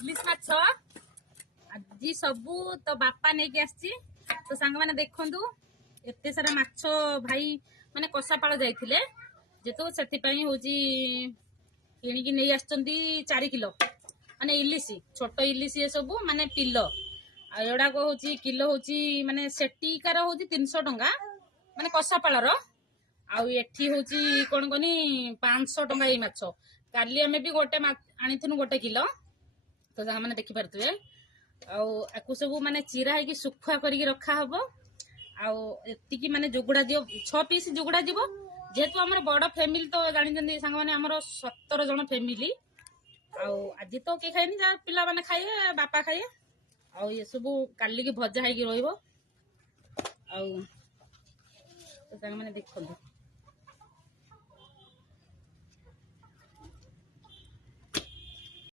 ଇଲିଶ ମାଛ ଆଜି ସବୁ ତ ବାପା ନେଇକି ଆସିଛି। ତ ସାଙ୍ଗମାନେ ଦେଖନ୍ତୁ ଏତେ ସାରା ମାଛ ଭାଇ ମାନେ କଷାପାଳ ଯାଇଥିଲେ ଯେହେତୁ ସେଥିପାଇଁ ହଉଛି କିଣିକି ନେଇ ଆସିଛନ୍ତି 4 କିଲୋ ମାନେ ଇଲିଶ ଛୋଟ ଇଲିଶ ଏ ସବୁ ମାନେ ପିଲ ଆଉ ଏଗୁଡାକ ହଉଛି କିଲୋ ହଉଛି ମାନେ ସେଠିକାର ହଉଛି 300 ଟଙ୍କା ମାନେ କଷାପାଳର ଆଉ ଏଠି ହଉଛି କଣ କନି 500 ଟଙ୍କା ଏଇ ମାଛ। କାଲି ଆମେ ବି ଗୋଟେ ଆଣିଥିଲୁ 1 କିଲୋ ତ ମାନେ ଦେଖିପାରୁଥିବେ ଆଉ ଆକୁ ସବୁ ମାନେ ଚିରା ହେଇକି ଶୁଖୁଆ କରିକି ରଖା ହବ। ଆଉ ଏତିକି ମାନେ ଯୋଗୁଡା ଦିଅ 6 ପିସ୍ ଯୋଗୁଡା ଯିବ ଯେହେତୁ ଆମର ବଡ ଫ୍ୟାମିଲି ତ ଜାଣିଛନ୍ତି ସାଙ୍ଗମାନେ ଆମର 17 ଜଣ ଫ୍ୟାମିଲି ଆଉ ଆଜି ତ କିଏ ଖାଇନି ଯାହା ପିଲାମାନେ ଖାଇବେ ବାପା ଖାଇବେ ଆଉ ଏସବୁ କାଲିକି ଭଜା ହେଇକି ରହିବ। ଆଉ ସାଙ୍ଗମାନେ ଦେଖନ୍ତୁ